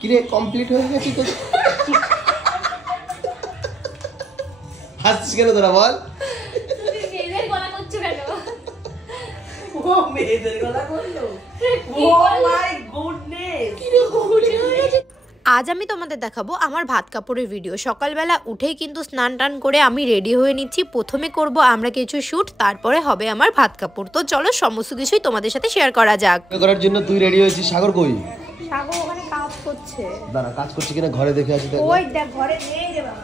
কিরে কমপ্লিট হয়ে গেছে তো হাসছিস কেন তোরা বল মেয়েদের গলা করছো কেন ও মেয়েদের গলা করলো ও মাই গুডনেস আজ আমি তোমাদের দেখাবো আমার ভাত কাপড়ের ভিডিও। সকালবেলা উঠেই কিন্তু স্নান টান করে আমি রেডি হয়ে নিচ্ছি। প্রথমে করব আমরা কিছু শুট, তারপরে হবে আমার ভাত কাপড়। তো চলো সমস্ত কিছুই তোমাদের সাথে শেয়ার করা যাক। করার জন্য তুই রেডি হয়েছিস, সাগর কই? সাগর ওখানে কাজ করছে। দাঁড়া, কাজ করছে কিনা ঘরে দেখে আসি। ওই দেখ ঘরে নেই রে বাবা।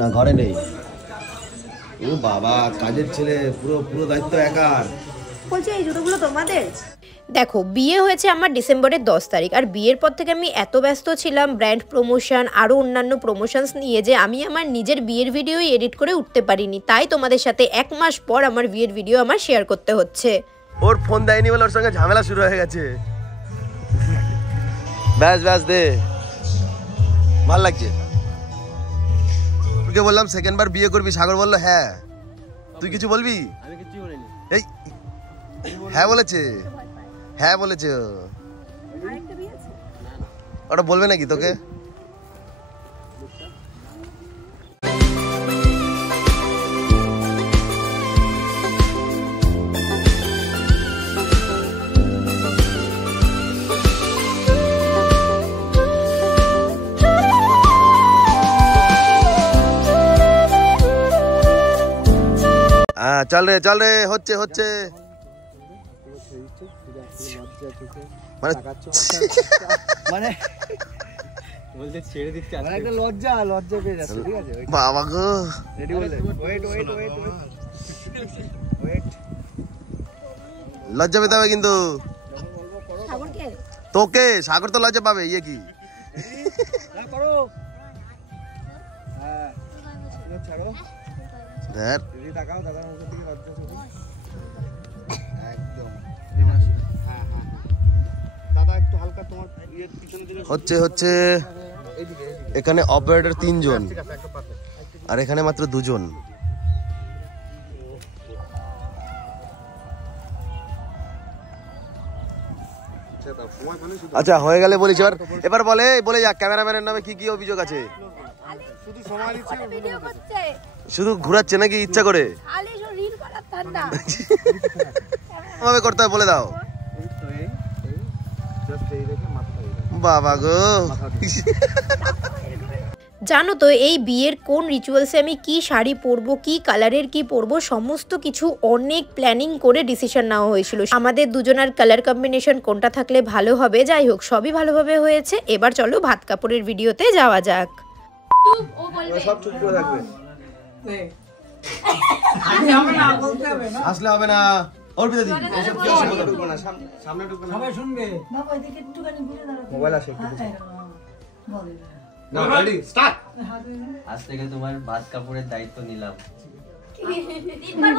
না ঘরে নেই। ও বাবা, কাজের ছেলে, পুরো দায়িত্ব একার। বলছে এই জুতোগুলো তোমাদের? দেখো, বিয়ে হয়েছে আমার ডিসেম্বরের 10 তারিখ। আর বিয়ের পর থেকে আমি এত ব্যস্ত ছিলাম ব্র্যান্ড প্রমোশন আরও অন্যান্য প্রমোশনস নিয়ে যে আমি আমার নিজের বিয়ের ভিডিওই এডিট করে উঠতে পারিনি। তাই তোমাদের সাথে 1 মাস পর আমার বিয়ের ভিডিও আমার শেয়ার করতে হচ্ছে। ওর ফোন দেয়নি বলে ওর সঙ্গে ঝামেলা শুরু হয়ে গেছে। ব্যাস দে, ভাল লাগছে। তোকে বললাম সেকেন্ডবার বিয়ে করবি, সাগর বললো হ্যাঁ। তুই কিছু বলবি? আমি কিছু বলিনি। এই হ্যাঁ বলেছে, হ্যাঁ বলেছে। ওটা বলবে নাকি তোকে? চল রে হচ্ছে মানে বলতে ছেড়ে দিচ্ছে, মানে একটা লজ্জা পেয়ে যাচ্ছে। ঠিক আছে বাবা গো, রেডি বলে ওয়েট লজ্জা পেতে হবে কিন্তু তোকে। সাগর তো লজ্জা পাবে। ইয়ে কি করো? হ্যাঁ ছাড়ো, ধর তাকাও দাদার মুখের দিকে, লজ্জা ছবি একদম। হ্যাঁ দাদা একটু হালকা তোমার ইয়ের পিছনের দিকে হচ্ছে। এখানে অপারেটর 3 জন আর এখানে মাত্র 2 জন। আচ্ছা হয়ে গেলে বলিস। এবার বলে যা ক্যামেরাম্যানের নামে কি অভিযোগ আছে। শুধু ঘুরাচ্ছে নাকি ইচ্ছা করে? ভাবে করতে হয় বলে দাও। বাবা গো, জানো তো এই বিয়ের কোন রিচুয়ালসে আমি কি শাড়ি পরবো, কি কালারের কি পরবো, সমস্ত কিছু অনেক প্ল্যানিং করে ডিসিশন নেওয়া হয়েছিল। আমাদের দুজনের কালার কম্বিনেশন কোনটা থাকলে ভালো হবে। যাই হোক, সবই ভালোভাবে হয়েছে। এবার চলো ভাত কাপড়ের ভিডিওতে যাওয়া যাক। সব চুপ করে থাকবে, আসলে হবে না। অর্পিতা দি এসব কি অসুবিধা ঢুকবো না, সামনে ঢুকবো না, সবাই শুনবে। বাবা এদিকে একটুখানি ঘুরে দাঁড়াও, মোবাইল আসে একটু বলে না। Ready start. আজ থেকে তোমার ভাত কাপড়ের দায়িত্ব নিলাম। তিনবার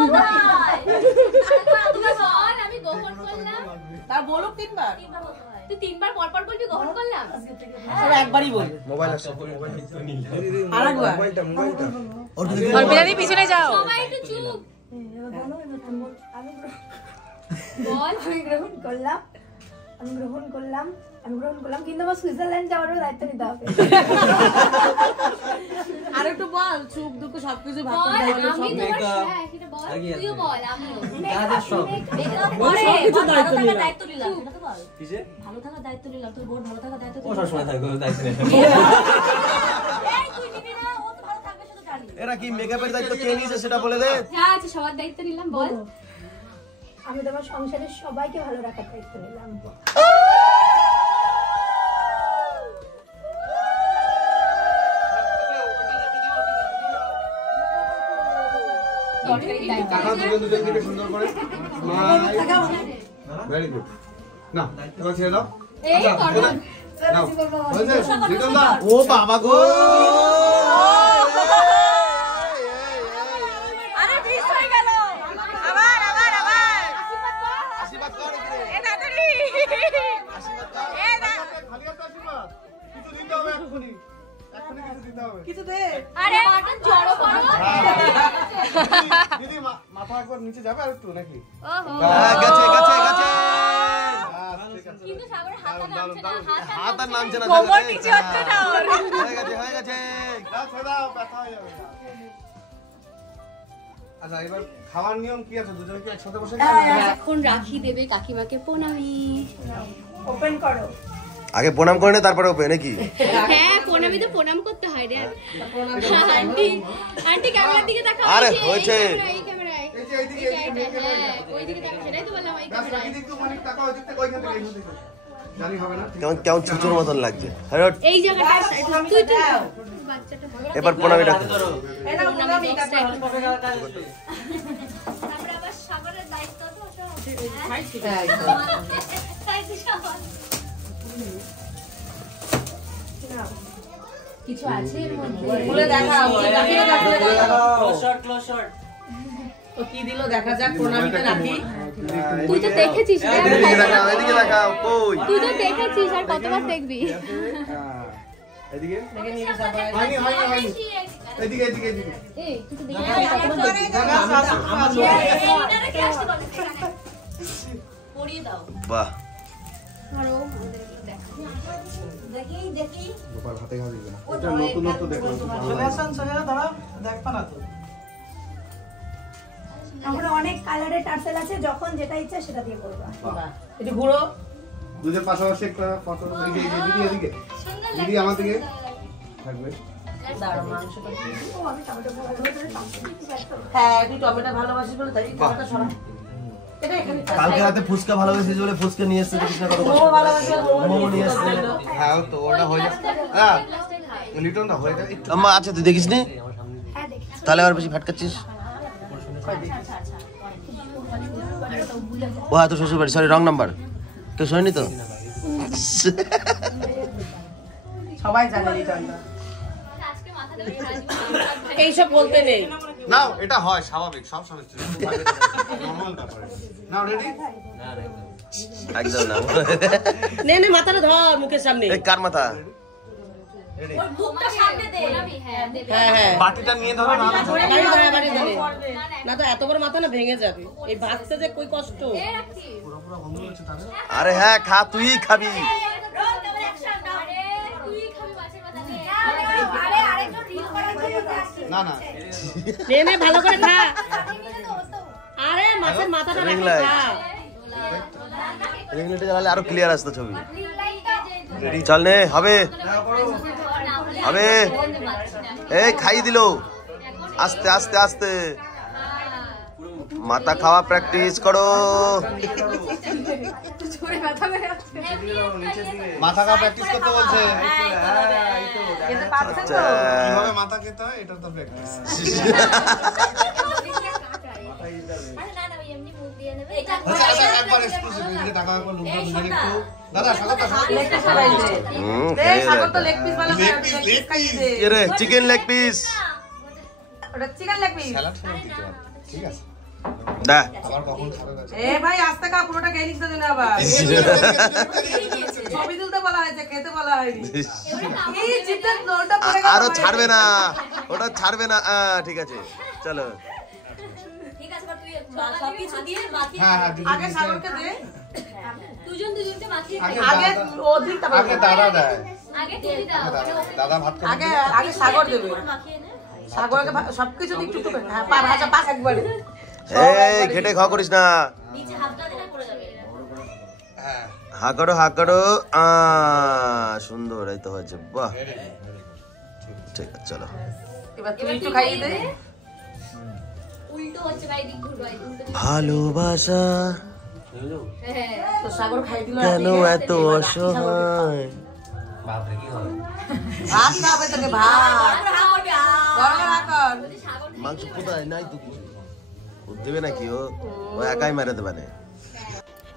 বল, আমি গ্রহণ করলাম। তা বলো তিনবার তুই 3 বার পর বলবি গ্রহণ করলাম। আর একবারই বল। মোবাইল আসে, আরেকবার অর্পিতা দি পিছনে যাও। সবাই একটু চুপ বল। আমি গ্রহণ করলাম কিন্তু আমার সুইজারল্যান্ড যাওয়ারও দায়িত্ব নিতে হবে। আর একটু বল, সুখ দুঃখ সবকিছু ভাগ বল, করে দাও। আমি তোমার হ্যাঁ সেটা বল, তুইও বল। আমিও দায়িত্ব নিলাম। দায়িত্ব নিলাম সেটা তো বল। কিসে? ভালো থাকার দায়িত্ব নিলাম, তোর বোন ভালো থাকার দায়িত্ব ও সব সময় থাকবে, দায়িত্ব নেই। এই তুই নিবি না, ও তো ভালো থাকবে সেটা জানি। এরা কি মেকআপের দায়িত্ব কে নিয়েছে সেটা বলে দে। যা আছে সবার দায়িত্ব নিলাম, বল। আমি তোমার সংসারের সবাইকে ভালো রাখার দায়িত্ব নিলাম। সুন্দর করে ভেরি গুড। না এবার ছেড়ে দাও। এই করো ও বাবা গো, আরে মিস হয়ে গেল। আবার আশীর্বাদ কর। এ দাদুরি এ দা খালি একটা আশীর্বাদ, কিছু দিতে হবে এক্ষুনি কিছু দিতে হবে। কিছু দে। আরে বাটন জড়ো করো। দিদি মাথা একবার নিচে যাবে আর একটু নাকি? ওহো গেছে। কিন্তু সাগরের হাতটা নামছে না, হাত আর নামছে না। কোমর নিচে হচ্ছে না ওর। হয়ে গেছে হয়ে গেছে। ব্যথা হয়ে যাবে। আচ্ছা এবার খাওয়ার নিয়ম কি আছে? দুজনে কি একসাথে বসে এখন রাখি দেবে কাকিমাকে প্রণামী। ওপেন করো। আগে প্রণাম করে নে তারপরে ওপে নাকি? হ্যাঁ প্রণামী তো প্রণাম করতে হয় রে। আন্টি আন্টি ক্যামেরার দিকে তাকাও। আরে হয়েছে। এই ক্যামেরায় এইদিকে হ্যাঁ ওইদিকে তাকাও, সেটাই তো বললাম এই ক্যামেরায়। কেমন কেমন চুচুর মতন লাগছে। এই জায়গাটা তুই তুই বাচ্চাটা এবার প্রণামী ডাকো। এটা প্রণামী কাছে তারপরে আবার সাগরের দায়িত্ব তো সব। তাই তো সব। কিছু আছে এর মধ্যে? খুলে দেখাও, কাকিমা দেখাও। ক্লোজ শট ও কি দিল দেখা যাক প্রণামীতে রাখি। তুই তো দেখেছিস রে। এদিকে দেখাও এদিকে দেখাও কই? তুই তো দেখেছিস আর কতবার দেখবি? এদিকে দেখে নিবি সবাই। এদিকে এদিকে এদিকে। এই তুই তো দেখেছিস। পড়িয়ে দাও। বাহ আরো দেখি দেখি। গোপাল হাতে খাওয়া দিবে না। এটা নতুন দেখো। দেখবা না তো। আমরা অনেক কালারের টার্সেল আছে, যখন যেটা ইচ্ছা সেটা দিয়ে করবা। একটু ঘুরো। দুধের পাশাপাশি একটা ফটো দিদি এদিকে সুন্দর দিদি আমার দিকে থাকবে। দাঁড়া মাংসটা। ও আমি টমেটো ভালো করে হ্যাঁ তুই টমেটো ভালোবাসিস বলে তাই টমেটো সরা। এটা এখানে কালকে রাতে ফুচকা ভালোবেসেছি বলে ফুচকা নিয়ে এসেছে দেখিস না কত মোমো ভালোবাসিস মোমো নিয়ে এসেছে। হ্যাঁ তো ওটা হয়ে যাবে। হ্যাঁ লিটনটা হয়ে যাবে। আম্মা আচ্ছা তুই দেখিস নি? হ্যাঁ দেখি। তাহলে আবার বেশি ফাটকাচ্ছিস। ও হ্যাঁ তো শ্বশুর বাড়ি, সরি রং নাম্বার। কেউ শোনেনি তো? সবাই জানে এই গানটা। আজকে মাথা দেবে রাজু। এইসব বলতে নেই। না এটা হয় স্বাভাবিক সব সময় নরমাল ব্যাপার। না রেডি? একদম না। নে নে মাথাটা ধর মুখের সামনে। এই কার মাথা? ওর মুখটা সামনে দে। হ্যাঁ দেবে। হ্যাঁ হ্যাঁ বাটিটা নিয়ে ধরো না। বাড়ি ধরে বাড়ি ধরে। না তো এত বড় মাথা না ভেঙে যাবে। এই ভাগতে যে কই কষ্ট। এ রাখছি। আরে হ্যাঁ খা তুই খাবি। রোল ক্যামেরা অ্যাকশন দাও। আরে তুই খাবি মাছের মাথা নে। আরে আরেকজন রিল করার জন্য আসছে। না না নে নে ভালো করে খা। আরে মাছের মাথাটা রাখি খা। রেগুলেটর জ্বালালে আরো ক্লিয়ার আসতো ছবি। চল নে হবে হবে। এই খাই দিল আস্তে আস্তে আস্তে। মাথা খাওয়া প্র্যাকটিস করো। মাথা খাওয়া প্র্যাকটিস করতে বলছে। আচ্ছা কিভাবে মাথা খেতে হয় এটা তো প্র্যাকটিস। আরে না না এমনি মুখ দিয়ে নেবে। এটা আচ্ছা আচ্ছা একবার এক্সক্লুসিভ এদিকে টাকা একবার লুকটা বুঝে একটু। দাদা সাগরটা লেগটা সবাই দে। দে সাগর তো লেগ পিস वाला লেগ পিস খাইয়ে দে। কি রে চিকেন লেগ পিস। ওটা চিকেন লেগ পিস। স্যালাড খেয়ে দিতে হবে ঠিক আছে দা আবার কখন খাবে বাচ্চা। এ ভাই আস্তে খা পুরোটা খেয়ে নিস না আবার। ছবি তুলতে বলা হয়েছে খেতে বলা হয়নি। এই জিপের নোলটা পড়ে গেল। আরো ছাড়বে না ওটা ছাড়বে না। ঠিক আছে চলো। ঠিক আছে বা তুই সবকিছু দিয়ে মাখিয়ে হ্যাঁ হ্যাঁ আগে সাগরকে দে। দুজন দুজনকে মাখিয়ে দে। আগে অধিক তারপর আগে দাদা দেয়। আগে তুই দাও। দাদা ভাত খাবে। আগে আগে সাগর দেবে। মাখিয়ে নে। সাগরকে সবকিছু একটু একটু করে হ্যাঁ পা ভাজা পাস একবারে। এই ঘেটে খাওয়া করিস না। নিচে হাতটা দিলে পড়ে যাবে। হ্যাঁ হা করো সুন্দর এই তো হয়েছে বাহ। ঠিক আছে চলো এবার তুই একটু খাইয়ে দে। উল্টো হচ্ছে ভাই দিক ঘুরবা এই উল্টো। ভালোবাসা হ্যাঁ তো সাগর খাই দিল। কেন এত অসহায়। বাপরে কি হবে? ভাত খাবে তোকে ভাত। হা করবে গরম রাখন। মাংস কোথায় নাই তো কিছু ও দেবে নাকি ও একাই মেরে দেবে না।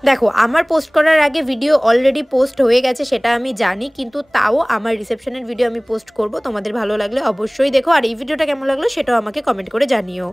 দেখো আমার পোস্ট করার আগে ভিডিও অলরেডি পোস্ট হয়ে গেছে সেটা আমি জানি, কিন্তু তাও আমার রিসেপশনের ভিডিও আমি পোস্ট করব। তোমাদের ভালো লাগলে অবশ্যই দেখো, আর এই ভিডিওটা কেমন লাগলো সেটাও আমাকে কমেন্ট করে জানিও।